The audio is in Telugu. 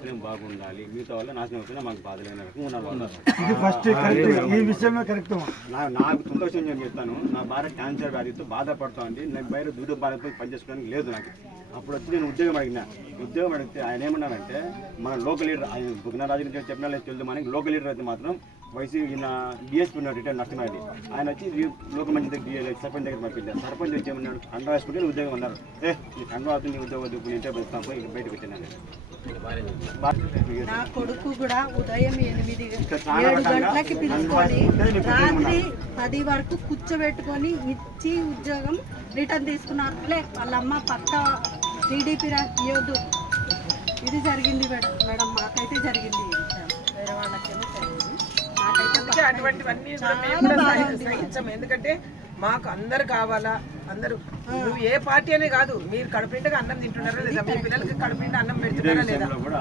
మాత్రమే బాగుండాలి. మిగతా వాళ్ళు నాశనం అవుతున్నా మాకు బాధ లేని రకంగా ఉన్నారు ఫస్ట్ కరెక్ట్ ఈ విషయంలో కరెక్ట్ నాకు సంతోషం నేను చెప్తాను. నా భార్య క్యాన్సర్ వ్యాధితో బాధపడతా ఉంది నాకు బయట దూర బాధతో పనిచేసుకోవడానికి లేదు నాకు. అప్పుడు వచ్చి నేను ఉద్యోగం అడిగిన. ఉద్యోగం అడిగితే ఆయన ఏమన్నారంటే మన లోకల్ లీడర్ ఆయన బుగ్నరాజు గురించి చెప్పినా లేదు తెలుసు మనకి. లోకల్ లీడర్ అయితే మాత్రం వైసీ ఈయన డిఎస్పీ ఉన్నాడు రిటైర్ నష్టమైంది ఆయన వచ్చి ఈ లోక మంచి దగ్గర సర్పంచ్ దగ్గర పంపించారు. సర్పంచ్ వచ్చి ఏమన్నాడు? నీ ఉద్యోగం అన్నారు. ఏ నీ కండ అవుతుంది నీ ఉద్యోగం వద్దు, నీ ఇంటే పెడతాం పోయి బయటకు పెట్టినాను నా కొడుకు కూడా ఉదయం ఎనిమిది ఏడు గంటలకి పిలుచుకొని రాత్రి పది వరకు కూర్చోబెట్టుకొని ఇచ్చి ఉద్యోగం రిటర్న్ తీసుకున్నారు లే వాళ్ళమ్మ పక్క టీడీపీ ఇవ్వద్దు ఇది జరిగింది మేడం మేడం మాకైతే జరిగింది. వేరే వాళ్ళకేమో తెలియదు నాకైతే అటువంటివన్నీ ఎందుకంటే మాకు అందరు కావాలా? అందరూ. నువ్వు ఏ పార్టీ అనే కాదు మీరు కడుపు నిండుగా అన్నం తింటున్నారా లేదా? మీ పిల్లలకి కడుపు నిండా అన్నం పెడుతున్నారా లేదా?